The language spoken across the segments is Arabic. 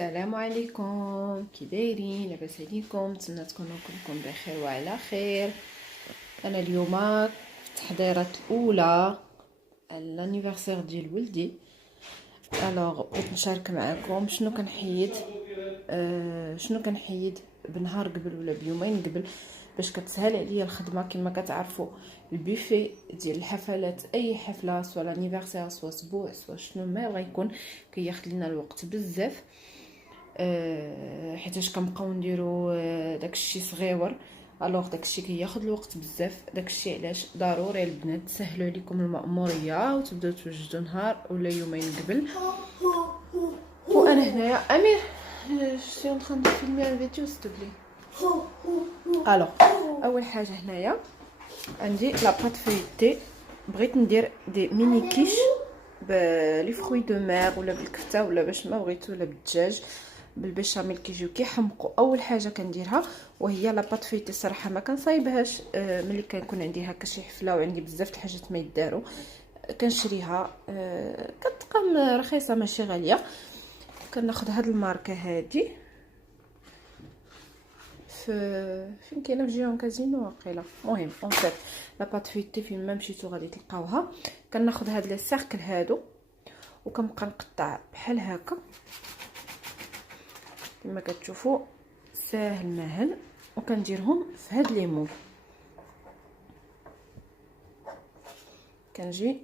السلام عليكم، كي دايرين؟ لاباس عليكم؟ نتمنى تكونوا كلكم بخير وعلى خير. انا اليوم في التحضيرات الاولى الانيفرسير ديال ولدي. الوغ بغيت نشارك معكم شنو كنحيد بنهار قبل ولا بيومين قبل باش كتسهل عليا الخدمه. كما كتعرفوا البوفي ديال الحفلات، اي حفله سواء لانيفرسير سواء اسبوع سواء شنو ما بغا يكون كياخذ لنا الوقت بزاف، حيتاش كنبقاو نديرو داكشي صغيور. الوغ داكشي كياخذ الوقت بزاف. داكشي علاش ضروري البنات تسهلوا عليكم المأموريه وتبداو توجدوا نهار ولا يومين قبل. وانا هنايا امير سي اون تران دو فيلمي ان فيديو ستوبلي. الوغ اول حاجه هنايا عندي لا بات فيتي. بغيت ندير دي ميني كيش بلي فروي دو مير ولا بالكفته ولا باش ما بغيتو، ولا بالدجاج بالبيشاميل كيجيو كيحمقوا. اول حاجه كنديرها وهي لا بات فيتي. صراحه ما كنصايبهاش ملي كنكون عندي هكا شي حفله وعندي بزاف د الحاجات ما يداروا كنشريها، كتبقى رخيصه ماشي غاليه. كناخذ هاد الماركه هادي فين كاينه في جيون كازينو واقيلا. المهم اون فيت لا بات فيتي فين ما مشيتو غادي تلقاوها. كناخذ هاد لي سيركل هادو وكنبقى نقطع بحال هكا كما كتشوفوا ساهل ماهل، وكنديرهم في هاد ليمون. كنجي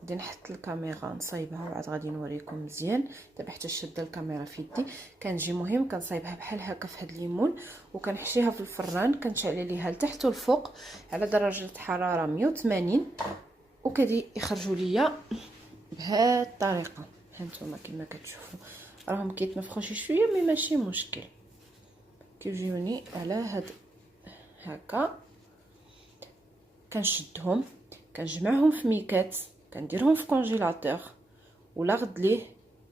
غادي نحط الكاميرا نصايبها وعاد غادي نوريكم مزيان. دابا حتى شاده الكاميرا في يدي. كنجي مهم كنصايبها بحال هكا في هاد الليمون وكنحشيها في الفران. كنشعل عليها لتحت والفوق على درجه حراره 180 وكدي يخرجوا ليا بهاد الطريقه. هانتوما كما كتشوفوا راهم كيتنفخوا شويه مي ماشي مشكل. كيجيوني على هاد هكا. كنشدهم كنجمعهم في ميكات كنديرهم في كونجيلاتور ولا غد ليه.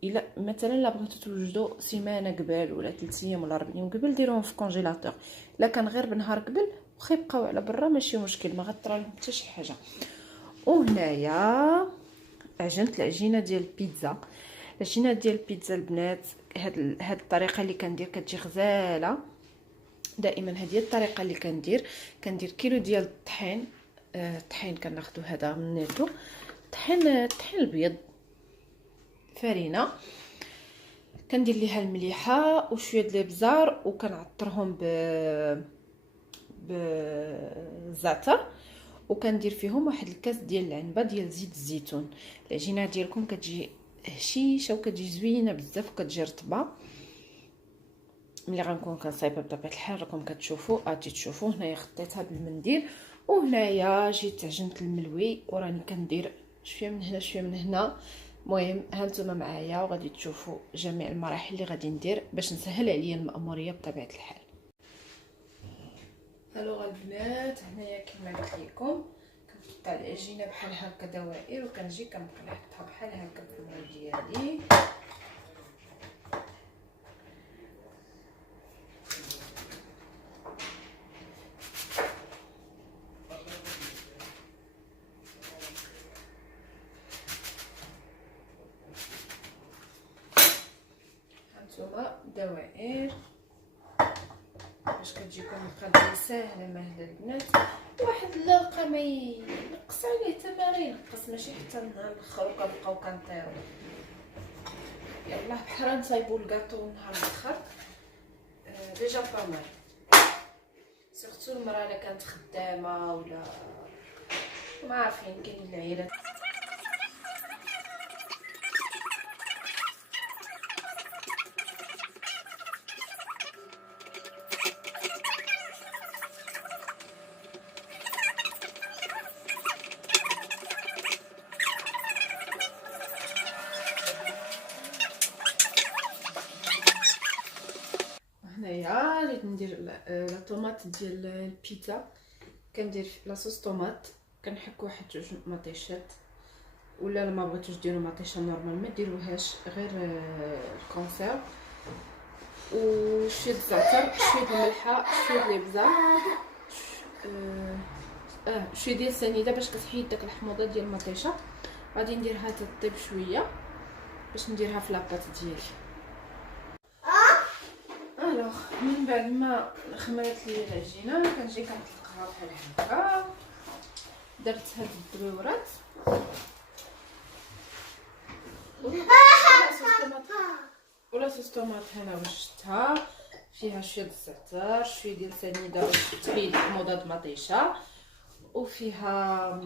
الا مثلا لا بغيتو توجدوا سيمانه قبل ولا 3 ايام ولا 4 ايام قبل ديروهم في كونجيلاتور. الا كان غير بنهار قبل واخا يبقاو على برا ماشي مشكل، ما غطرى لهم حتى شي حاجه. وهنايا عجنت العجينه ديال البيتزا. العجينه ديال البيتزا البنات هاد الطريقه اللي كندير كتجي غزاله دائما. هذه الطريقه اللي كندير كيلو ديال الطحين. الطحين كناخذوا هذا من نيتو، الطحين الابيض فرينه. كندير ليها المليحه وشويه د الابزار وكنعطرهم بالزعتر وكندير فيهم واحد الكاس ديال العنبه ديال زيت الزيتون. العجينه ديالكم كتجي هشيشه وكتجي زوينه بزاف وكتجي رطبه. ملي غنكون كنصايبها بطبيعه الحال راكم كتشوفوا تشوفوا هنايا خطيتها بالمنديل. وهنايا جيت عجنت الملوي وراني كندير شويه من هنا شويه من هنا. المهم هانتوما معايا وغادي تشوفوا جميع المراحل اللي غادي ندير باش نسهل عليا المأموريه بطبيعه الحال. الو البنات هنايا كما قلت لكم كنقطع العجينه بحال هكا دوائر وكنجي كنبقى نحطها بحال هكا في المول ديالي. هانتوما دوائر باش كتجيكم القضيه ساهله ماهله البنات. واحد اللقه ما ينقص عليه حتى ما ينقص، ماشي حتى النهار الاخر وكنبقاو كنطيرو. يلاه بحال نصايبوا الكاطو نهار الاخر ديجا بامال. سورتو المراه الا كانت خدامه ولا ما عارفين كاين العيالات. هنايا جيت ندير لا طوماط ديال البيتزا. كندير لاصوص طوماط كنحك واحد 2 مطيشات ولا ما بغيتوش ديروا مطيشه نورمال ما ديروهاش غير الكونسيرف وشويه الزعتر شويه الملحه شويه الابزار شويه ديال السنيده باش كتحيد داك الحموضه ديال المطيشه. غادي نديرها تطيب شويه باش نديرها في لاباط ديالي. الوغ من بعد ما خمرت لي العجينه كنجي كنطلقها بحال هكا. درت هاد الدبيورات ولا صوص طوماط هنا وجدتها فيها شويه د الزعتر، شويه ديال سنيده وتحيد مضاد مطيشه، وفيها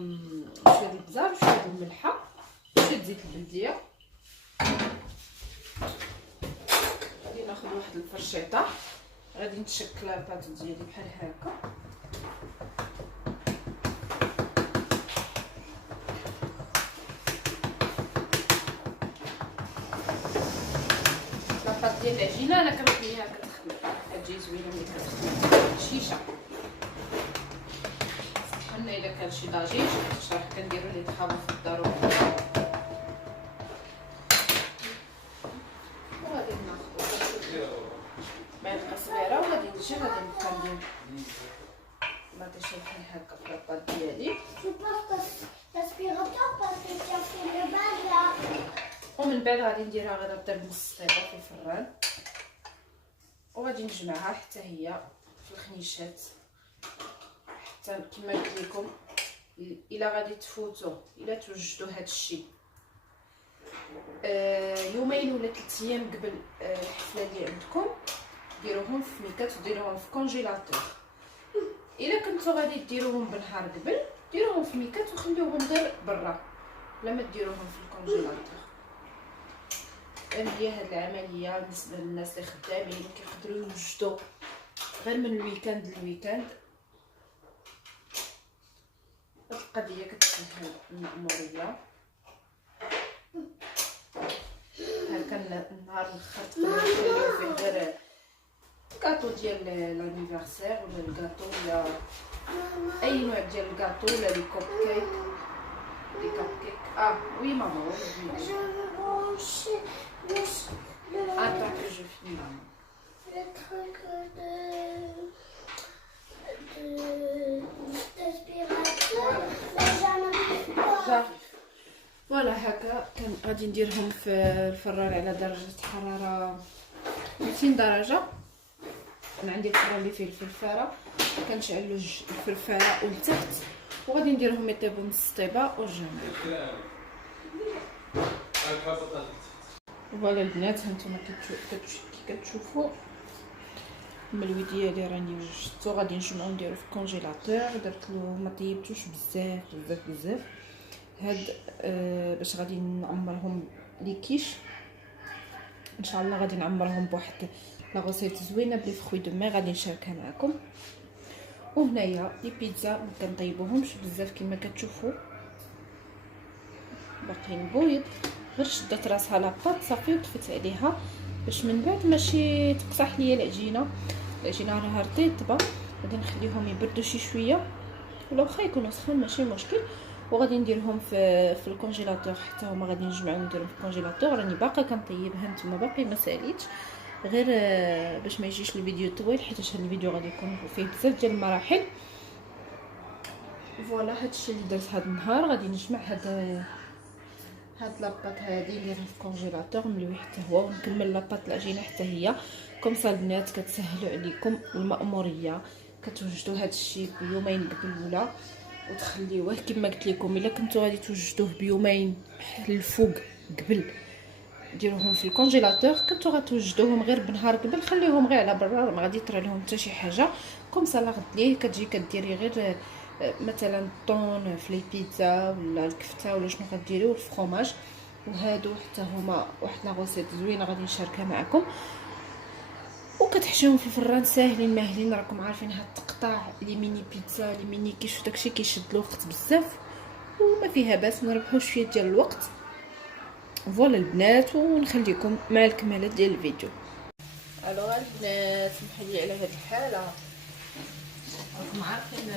شويه د البزار وشويه د الملحه وشويه زيت البلديه. غادي ناخذ واحد الفرشيطه، غادي نتشكل الباط ديالي بحال هكا. لاباط ديال العجينه انا كنخليها كتخمر، كتجي زوينه ملي كتخمر شيشه. حنا الا كان شي ضجيج شرح كنديرو ليه طحاوه في الدار. وغادي ناخذ معلقه صغيره وغادي نجي غادي نبقى ندير مطيشه بحال هكا في لاباط ديالي. ومن بعد غادي نديرها غير غدا بنص طيبه في الفران، وغادي نجمعها حتى هي في الخنيشات. حتى كما قلت لكم الا غادي تفوتوا الا توجدوا هذا الشيء يومين ولا 3 ايام قبل الحفله اللي عندكم، ديروهم في ميكات وديروهم في كونجيلاتور. الا كنتو غادي ديروهم بالنهار قبل ديروهم في ميكات وخليوهم غير برا بلا ما ديروهم في الكونجيلاتور. هي هاد العمليه بالنسبه للناس اللي خدامين كيقدروا يوجدوا غير من الويكاند للويكاند. هاد القضيه كتسهل المأموريه. هكا النهار الاخر تقدروا تخليو فيه غير الكاطو ديال لانيفرسير ولا الكاطو ولا اي نوع ديال الكاطو ولا لي كوب كيك. لي كوب كيك وي ماما attends que je finis maman. Le truc d'aspirateur, j'arrive. فوالا هكا كان غادي نديرهم في الفران على درجه حراره 200 درجه. انا عندي الفران اللي فيه الفلفله، كنشعل الفلفله ولتحت وغادي نديرهم يطيبوا نص طيبه والجمال. فوالا البنات هانتوما كي كتشوفوا الملوي ديالي راني وجدتو، غادي نجمعو نديرو في الكونجيلاتور. درت له ما طيبتوش بزاف بزاف بزاف. هاد باش غادي نعمرهم لي كيش ان شاء الله. غادي نعمرهم بواحد لا غوسيت زوينه بلي فخوي دو مي غادي نشاركها معكم. وهنايا لي بيتزا ما كنطيبوهمش بزاف كما كتشوفوا، باقيين بويض. غير شدت راسها لاباط صافي وطفيت عليها باش من بعد ماشي تقصح ليا العجينه راها رطيبه. غادي نخليهم يبردوا شي شويه ولا واخا يكونوا سخون ماشي مشكل. وغادي نديرهم في الكونجيلاتور حتى هما غادي نجمعهم نديرهم في الكونجيلاتور. راني باقا كنطيبها نتوما باقي ما ساليتش غير باش ما يجيش الفيديو طويل حيت هذا الفيديو غادي يكون فيه بزاف ديال المراحل. فوالا هادشي اللي درت هاد النهار. غادي نجمع هاد لاباط هادي نديرها في الكونجيلاتور ملوي حتى هو، ونكمل لاباط العجينه حتى هي كومسا. البنات كتسهلوا عليكم المأموريه، كتوجدوا هاد الشيء بيومين قبل ولا وتخليوه كما قلت لكم. الا كنتو غادي توجدوه بيومين الفوق قبل ديروهم في الكونجيلاتور، كنتو غتوجدوهم غير بنهار قبل خليهم غير على برا ما غادي يطرى لهم حتى شي حاجه. كومسا لا غد ليه كتجي كديري غير مثلا الطون في لي بيتزا ولا الكفته ولا شنو غديريو الفرomage. وهادو حتى هما واحد لا غوسيت زوينه غادي نشاركها معكم. وكتحشيهم في الفران ساهلين ماهلين. راكم عارفين هاد التقطاع لي ميني بيتزا لي ميني كيش داكشي كيشد الوقت بزاف وما فيها باس نربحوا شويه ديال الوقت. فوالا البنات ونخليكم مع الكماله ديال الفيديو. الوغ البنات سمحوا لي على هاد الحاله. راكم عارفين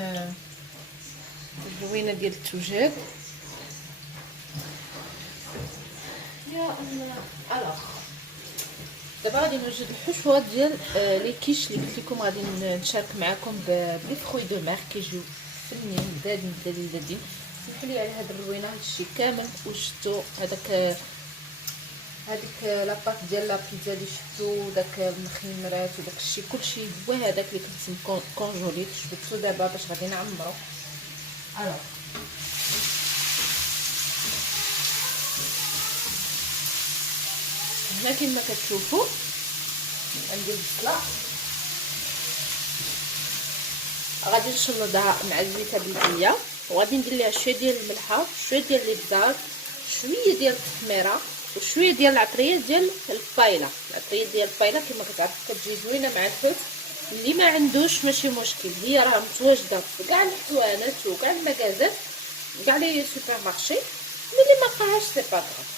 الزوينه ديال التوجاد يا الله. الوغ دابا غادي نوجد الحشوه ديال لي كيش اللي قلت لكم غادي نشارك معكم بلي فخوي دو مير كيجيو فنين دادين. سمحوا لي على هاد الروينه. هادشي كامل وجدتو هذاك هذيك لاباط ديال لا بيتزا اللي شفتو، داك المخمرات وداك الشيء كلشي هو هذاك اللي كنت كونجوليت جبدتو دابا باش غادي نعمرو. الوغ هنا كما كتشوفوا عندي البصله، غادي نشلضها مع الزيت بلديه، وغادي ندير ليها شويه ديال الملحه، شويه ديال الابزار، شويه ديال التحميره، وشويه ديال العطريه ديال البايله. العطريه ديال البايله كما كتعرفوا كتجي زوينه مع الحوت. اللي ما عندوش ماشي مشكل، هي راه متواجده في كاع الحوانات وكاع المكازات كاع لي سوبر مارشي، ملي ما لقاهاش سي با غاف.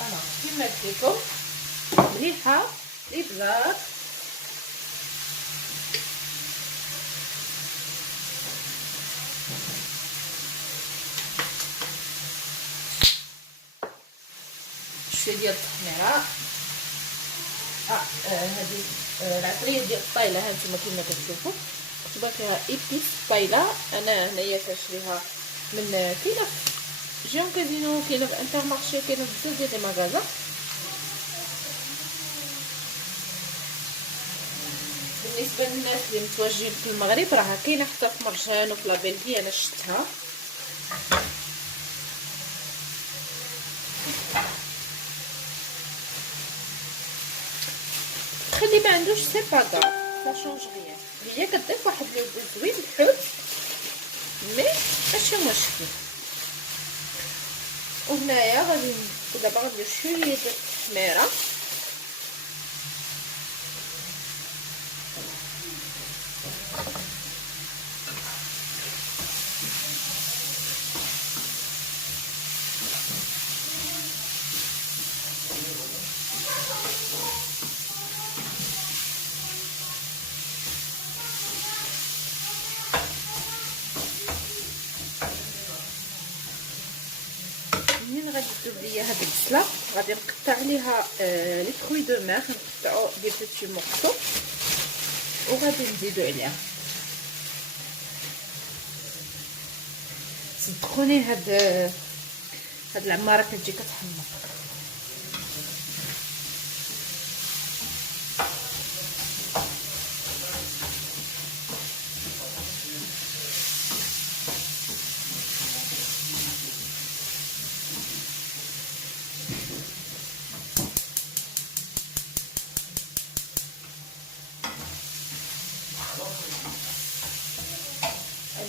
انا كما قلت لكم مليحه الابزار، شويه ديال التحميره، هذه العطريه ديال الطايله ها نتوما كما كتشوفوا مكتوبه فيها ايبيس طايله. انا هنايا كنشريها من كاينه في جيون كازينو، كاينه في انترمارشي، كاينه في بزاف ديال لي ماغازا. بالنسبه للناس اللي متواجدين في المغرب راه كاينه حتى في مرجان وفي لابيلدي، انا شفتها. خلي ما عندوش سي با غاف، سا شونج ريان، هي كضيف واحد لو زوين الحوت مي ماشي مشكل. وهنايا غادي دابا غندير شويه ديال التحميره، منين غادي تذوب ليا هاد البصله غادي نقطع عليها لي فروي دو مير، نقطعو دي بيتي مورسو وغادي نزيدو عليها. صدقوني هاد العماره كتجي كتحمر.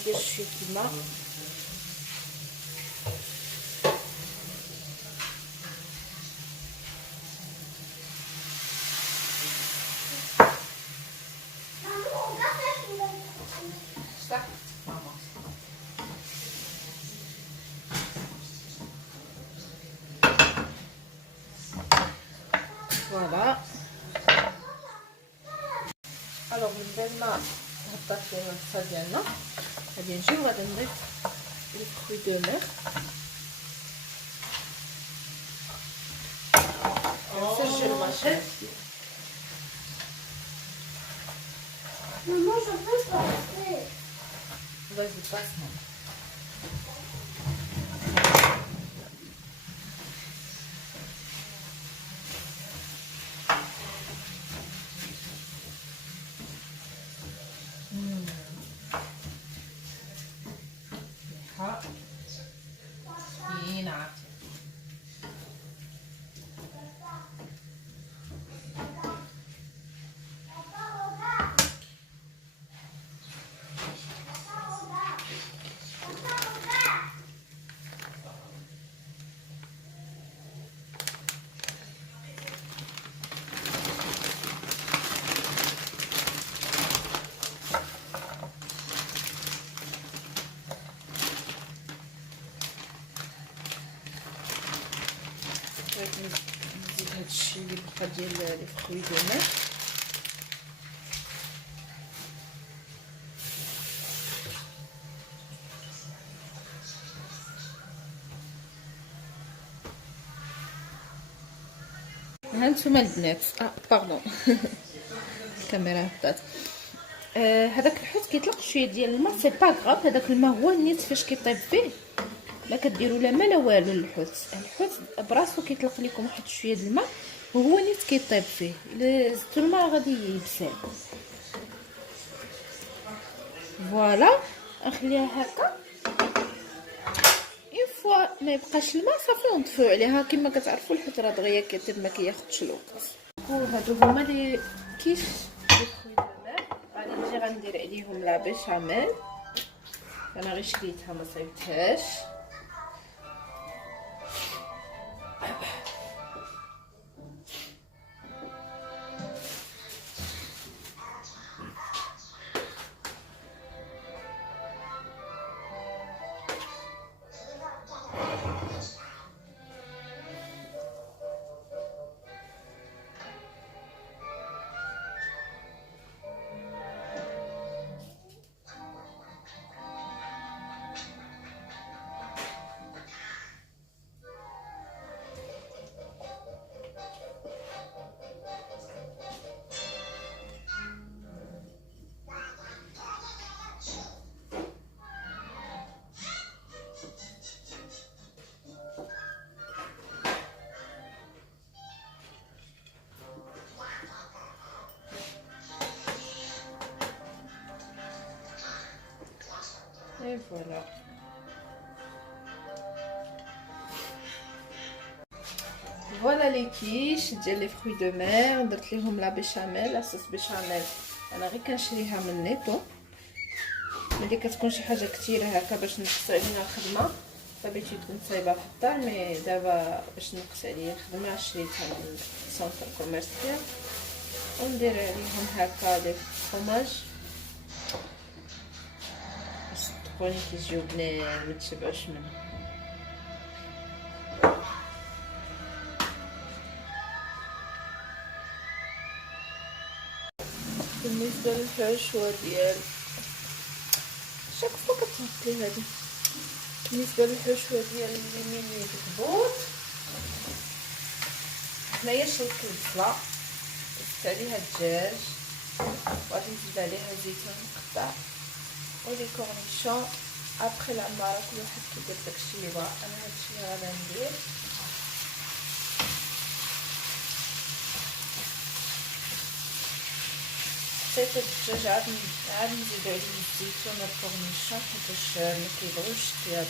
ندير شويه الماء، صح ماما. فوالا الوغ من بعد ما هبطات لينا الصلصه ديالنا غادي نجيو غادي نضيف لي فروي دو مير. نسجل ماشي Maman, je peux passer. vas-y passe maman. نزيد هادشي اللي بقى ديال لي فروي دو مير. هانتوما البنات باردون الكاميرا هبطات. هذاك الحوت كيطلق شويه ديال الماء، سي با غاف، هذاك الماء هو النيت فاش كيطيب فيه، ما كديروا لا ما لا والو. الحوت براسو كيطلق لكم واحد شويه د الماء وهو نيت كيطيب فيه. الا زدتو الماء غادي يبسل. فوالا نخليها هكا. اون فوا ما يبقاش الماء صافي ونطفيو عليها. كما كتعرفوا الحوت راه دغيا كيطيب ما كياخذش الوقت. وهادو هما لي كيش لي فروي دو مير. غادي نجي غندير عليهم لا بيشاميل. انا غير شريتها ما صايبتهاش. اي فوالا. فوالا لي كيش ديال لي فروي دو مير. درت ليهم لا بيشاميل. لاصوص بيشاميل انا غير كنشريها من نيتو. ملي كتكون شي حاجه كثيره هكا باش نقص علينا الخدمه فبغيتي تكون صايبه في الدار. مي دابا باش نقص عليا الخدمه شريتها من سونتر كوميرسيال وندير عليهم هكا دي فروماج. صدقوني كيجيو بنين متشبعوش منهم. بالنسبه للحشوه ديال شاك فوا كتهبطلي هادي. بالنسبه للحشوه ديال الميني بالكبوط هنايا شلت البصله زدت عليها الدجاج وغادي نزيد عليها زيتون مقطع ولي كورنيشون. ابخي العماره كل واحد كيدير داكشي اللي بغا. انا هادشي اللي غادي ندير. حطيت الدجاج عاد نزيد عليه الزيتون والكورنيشون حيتاش ما كيبغيوش الطياب.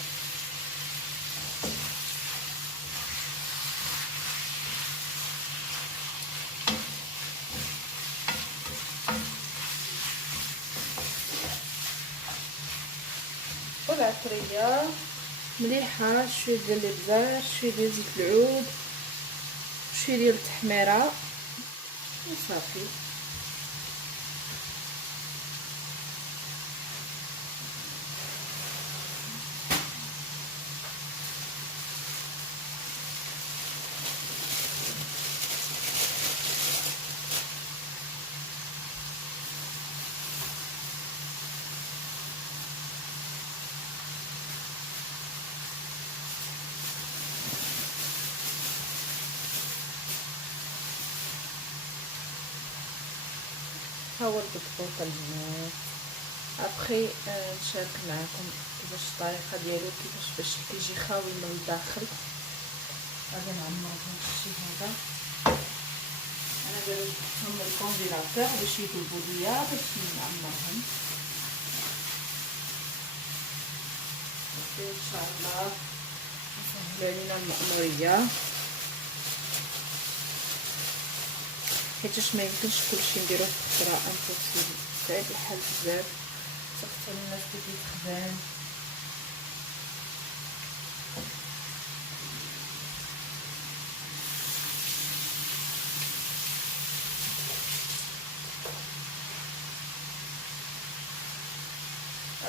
والعطريه مليحه. شويه ديال الابزار شويه ديال زيت العود شويه ديال التحميره وصافي. ها هو البطبوط البنات. ابخي نشارك معكم كيفاش الطريقه ديالو كيفاش باش كيجي خاوي من الداخل. غادي نعمرهم الشيء هذا. انا درتهم الكونجيلاتور باش يذوبوا ليا باش نعمرهم ان شاء الله يسهل علينا المأموريه. حيتاش ما يمكنش كلشي نديروه في الخضره امبوسيبل. تعب الحال بزاف خاصة الناس اللي تخدم.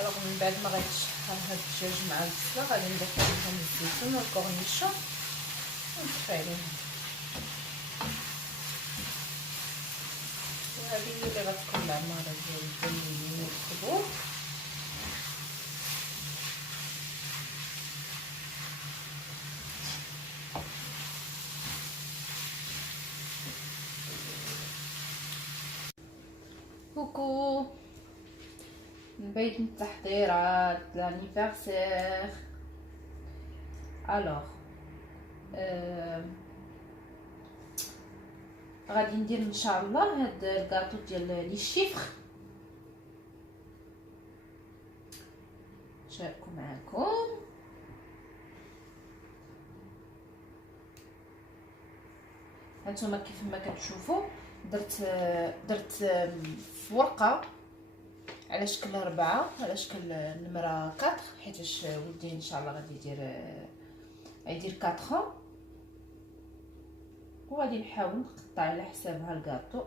الوغ من بعد ما غيتشحر هاد الدجاج مع البصله غادي نضيف عليهم الزيتون والكورنيشون ونطفي عليهم. وهذه هي اللي غتكون العماره ديال البنين والكبوط. كوكو نبيت من التحضيرات لانيفرسير. الوغ غادي ندير ان شاء الله هاد الكاطو ديال لي شيفر نشاركو معكم. هانتوما كيف ما كتشوفوا درت في ورقه على شكل 4 على شكل نمره 4 حيتاش ولدي ان شاء الله غادي يدير 4 وغادي نحاول نقطع على حسابها الكاطو.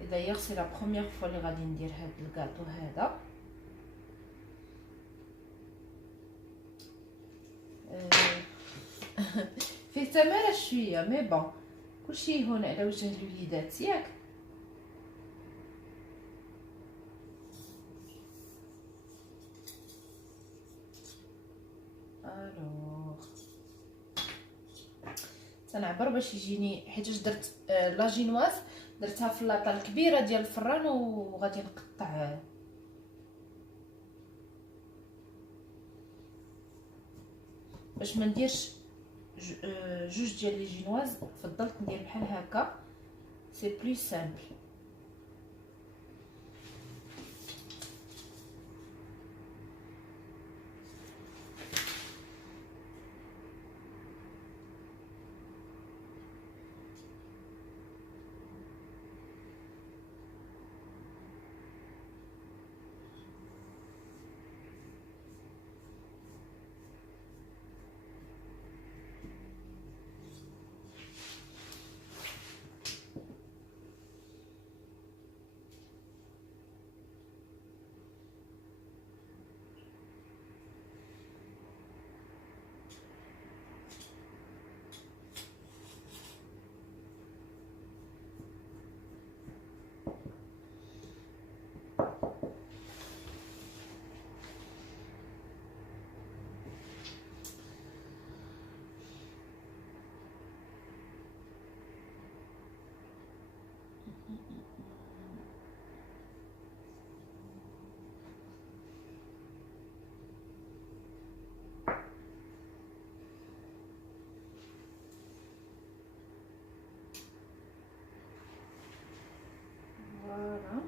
اذا سي لا بروميير فوا اللي غادي ندير هاد الكاطو هذا. فيه تماره شويه مي بون كلشي هون على وجه الوليدات ياك. الوغ تنعبر باش يجيني حيتاش درت لا جينواز درتها في لاطه الكبيره ديال الفران وغادي نقطع باش ما نديرش جوج ديال لي جينواز. فضلت ندير بحال هكا سي بلو سامبل. فوالا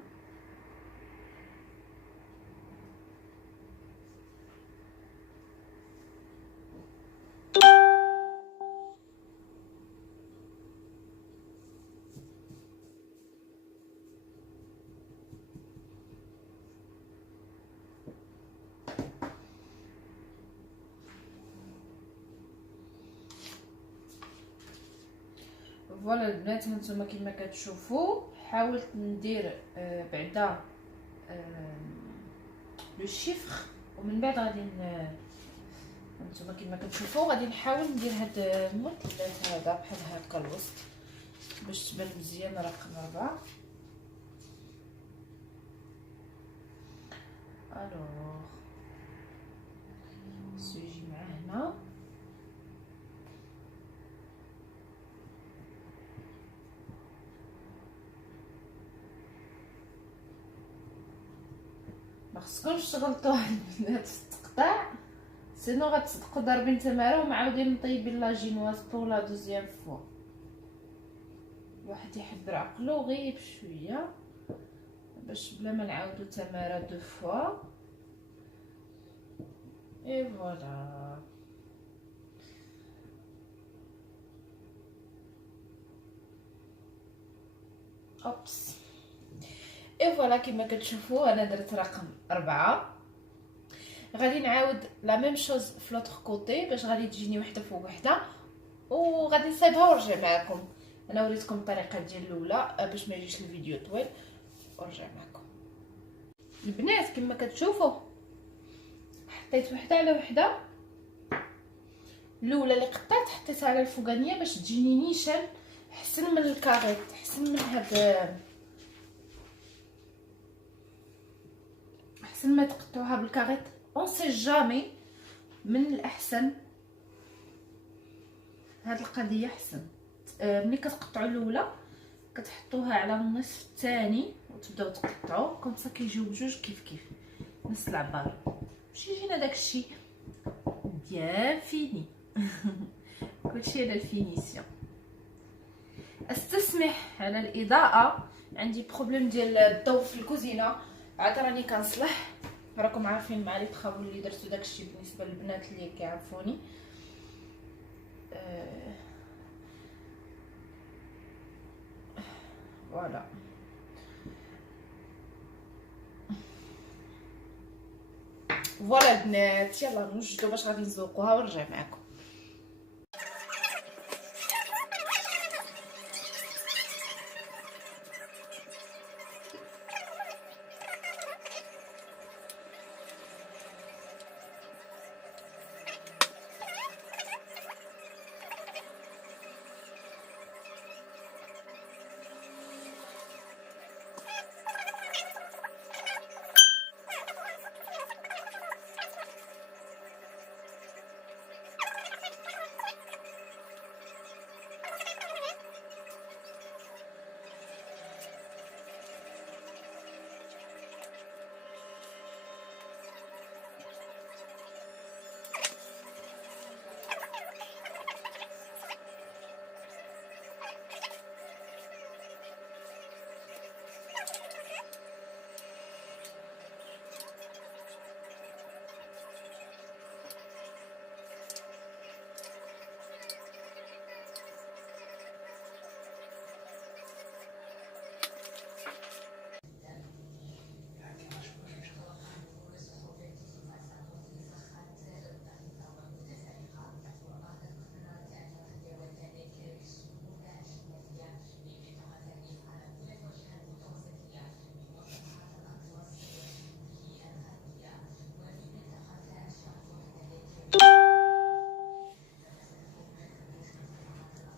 فوالا البنات هانتوما كما كتشوفوا حاولت ندير بعدا لو شيفر ومن بعد غادي هانتوما كما كتشوفوا غادي نحاول ندير هاد المثلث هذا بحال هكا الوسط باش تبان مزيان رقم 4. الوغ سوجي مع هنا مخصكمش تغلطوا البنات في التقطاع سينو غتصدقوا ضاربين تماره ومعاودين مطيبين لا جينواز بور لا دوزيام فوا. الواحد يحضر عقلو غير بشويه باش بلا ما نعاودو تماره دو فوا. اي فوالا اوبس. اي فوالا كما كتشوفوا انا درت رقم 4. غادي نعاود لا ميم شوز في لوطخ كوتي باش غادي تجيني وحده فوق وحده وغادي نصايبها ونرجع معكم. انا وريتكم الطريقه ديال الاولى باش ما يجيش الفيديو طويل ونرجع معكم. البنات كما كتشوفوا حطيت وحده على وحده. الاولى اللي قطعت حطيتها على الفوقانيه باش تجيني نيشان احسن من الكاريط احسن من هاد احسن ما تقطعوها بالكاريط اون سي جامي. من الاحسن هاد القضيه احسن ملي كتقطعوا الاولى كتحطوها على النصف الثاني وتبداو تقطعوا كومسا كيجيو بجوج كيف نفس العبار باش يجينا داكشي بيان فيني. كلشي على الفينيسيون. استسمح على الاضاءه، عندي بروبليم ديال الضوء في الكوزينه، عاد راني كنصلح. راكم عارفين مع لي تخاو اللي درتو داكشي بالنسبه للبنات اللي كيعرفوني. فوالا فوالا البنات، يلا نوجدو باش غادي نزوقوها ونرجع معكم.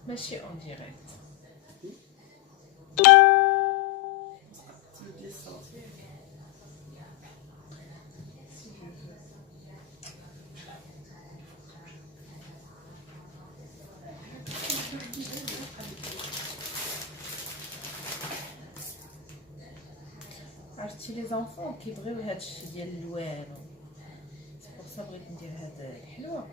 ماشي اون ديريكت. تبدلي الصوت ياك. عرفتي لي زونفون كيبغيو هادشي ديال الوالو، بور صا بغيت ندير هاد الحلوه.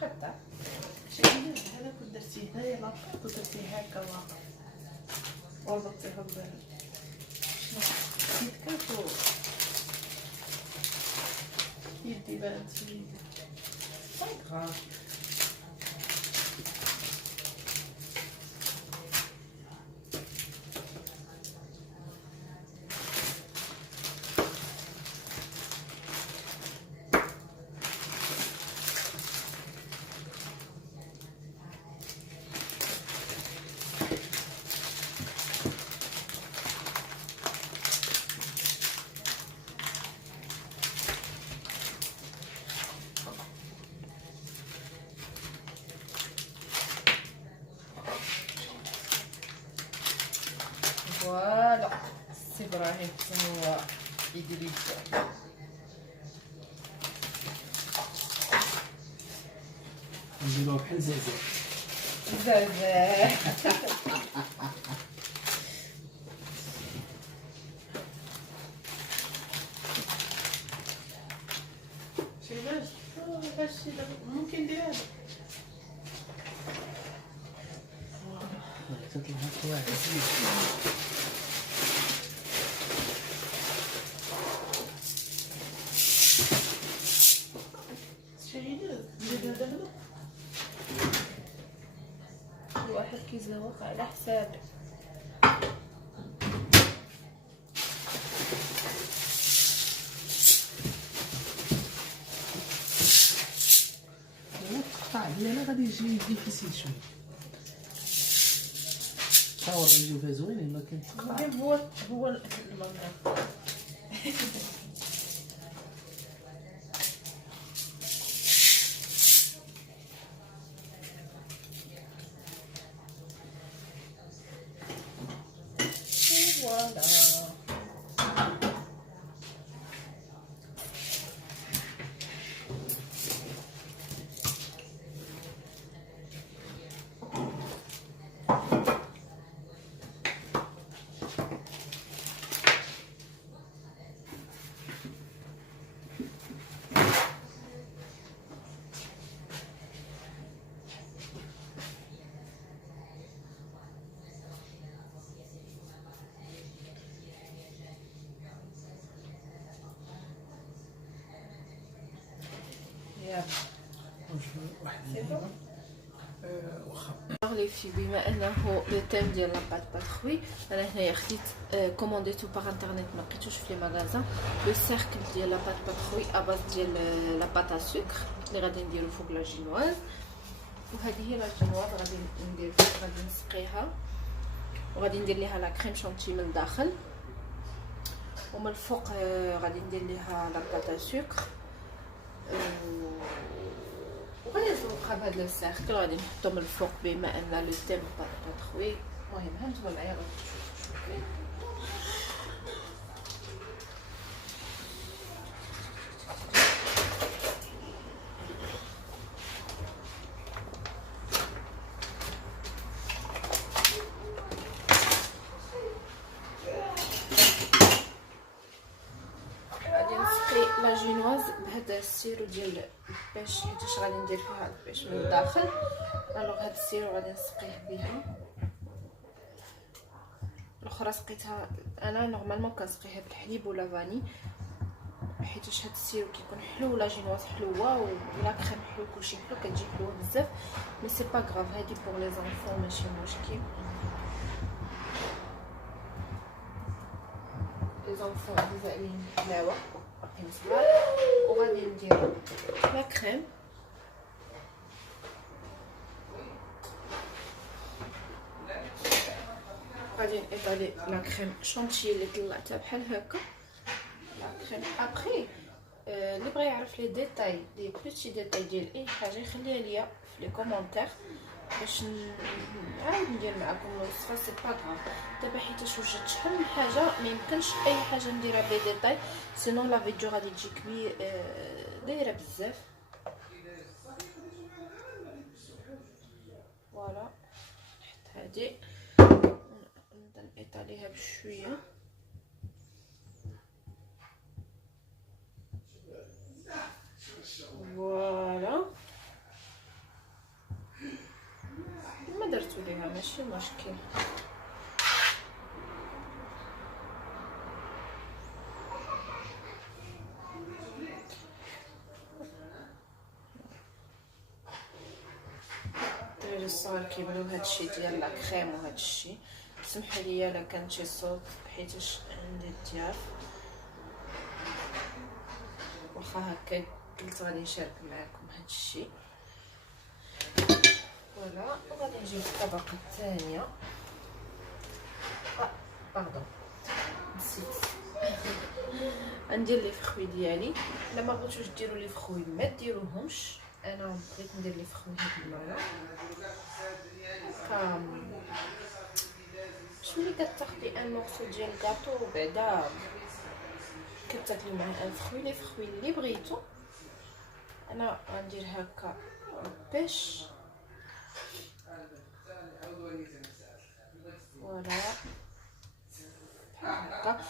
قطع شي هذا كنت درتيه هنايا لاقط ودرتيه هكا واقع وربطتيها كيتكافو يدي بانت في يدي صافي. فوالا سي ابراهيم حتى هو يدير يده. نديروها بحال زازا زازا. شي باش هادشي ممكن ندير هذا. تطلع هكا واحد الواحد كيزوق على حسابه. القطع ديالها غادي يجي ديفيسيل شويه. تصور نجيو فيها زوينين ولكن المهم هو المهم. فوالا واخا. لي في بما انه لو تيم ديال لاباط باتخوي، انا هنايا خديت كومونديتو باغ انترنيت، ما لقيتوش في لي ماغازان. لو سيركل ديال لاباط باتخوي اباز ديال لاباط ا سكر اللي غادي نديرو فوق لا جينواز. وهذه هي لا جينواز غادي ندير فوق، غادي نسقيها وغادي ندير ليها لا كريم شونتي من الداخل، ومن الفوق غادي ندير ليها لاباط ا سكر. وغادي نسوقها بهذا السيركل، غادي نحطو من الفوق بما ان لو تيم باتخوي. المهم هانتوما معايا غادي تشوفوا. غادي نسقي لا جينواز بهذا السيرو ديال البيش، حيتاش غادي ندير فيها البيش من الداخل. الوغ هاد السيرو غادي نسقيه بها. الاخرى سقيتها انا نورمالمون كنسقيها بالحليب ولا فاني، حيتاش هاد السيرو كيكون حلو ولا جينواز حلوه ولا كريم حلو، كلشي حلو، كتجي حلوه بزاف. مي سي با غراف، هادي بوغ لي زونفون ماشي مشكل. لي زونفون ديجا عليهم حلاوه باقيين صغار. وغادي ندير لا كريم، غادي نطالي لا كريم شونتي اللي طلعتها بحال هكا. لا كريم ابري اللي بغى يعرف لي ديتاي، لي بلوتي ديتاي ديال اي حاجه يخليها ليا في لي كومونتير باش نعاود ندير معكم الوصفه. سي با غراف دابا حيتاش وجدت شحال من حاجه، ما يمكنش اي حاجه نديرها بلي ديتاي، سينو لا فيديو غادي تجي كبير دايره بزاف. فوالا نحط هادي نبدا نطاليها بشويه. فوالا ما درتو ليها ماشي مشكل. الدراري الصغار كيبغيو هادشي ديال لا كريم وهادشي. سمحوا لي الا كان شي صوت حيتاش عندي الضياف، واخا هكا قلت غادي نشارك معكم هادشي. فوالا وغادي نجيب الطبقه الثانيه. باردون نسيت ندير لي فخوي ديالي. الا ما بغيتوش ديروا لي فخوي ما ديروهمش، انا بغيت ندير لي فخوي هاد المره. ملي كتاخدي ان مورسو ديال الكاطو بعدا كتاكلي معاه ان فخوي، لي فخوي اللي بغيتو. انا غندير هكا البيش. فوالا هكا.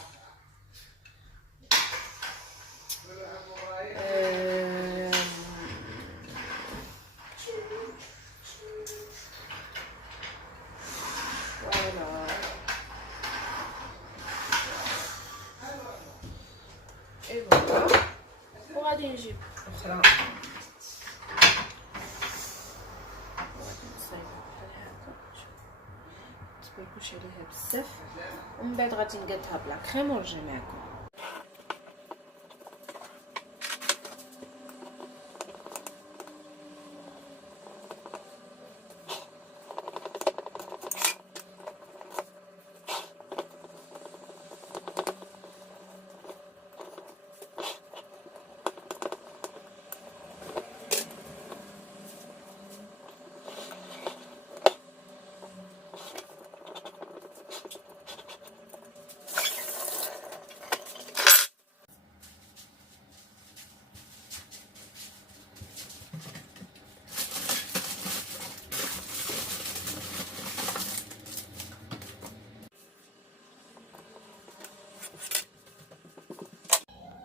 فوالا اي فوالا. وغادي نجيب اخرى وغادي نصايبها بحال هكا، متباركوش عليها بزاف. ومن بعد غادي نقادها بلا كريم ونرجع معكم.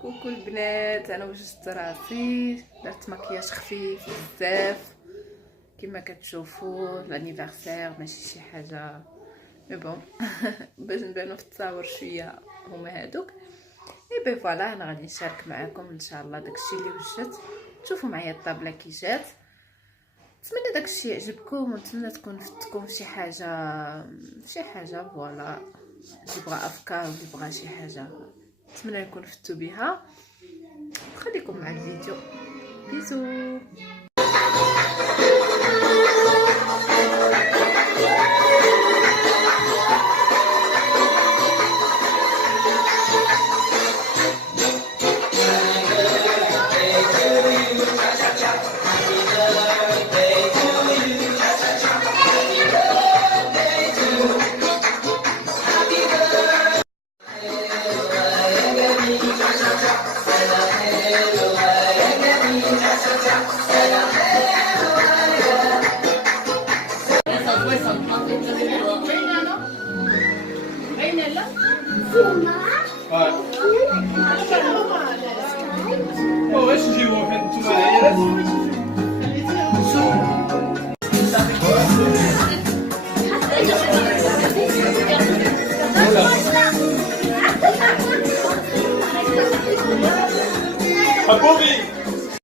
كوكو البنات، انا وجدت راسي درت مكياج خفيف بزاف كما كتشوفوا. لانيفرسير ماشي شي حاجه مي بون باش نبانو في التصاور شويه هما هادوك. اي بي فوالا انا غادي نشارك معكم ان شاء الله داكشي اللي وجدت. شوفوا معايا الطابله كي جات. نتمنى داكشي يعجبكم، ونتمنى تكون فتكم شي حاجه فوالا، اللي بغى افكار واللي بغى شي حاجه نتمنى نكون فتو بها. خليكم مع الفيديو. بيزو. واش نجيبو حنا نتوما العيالات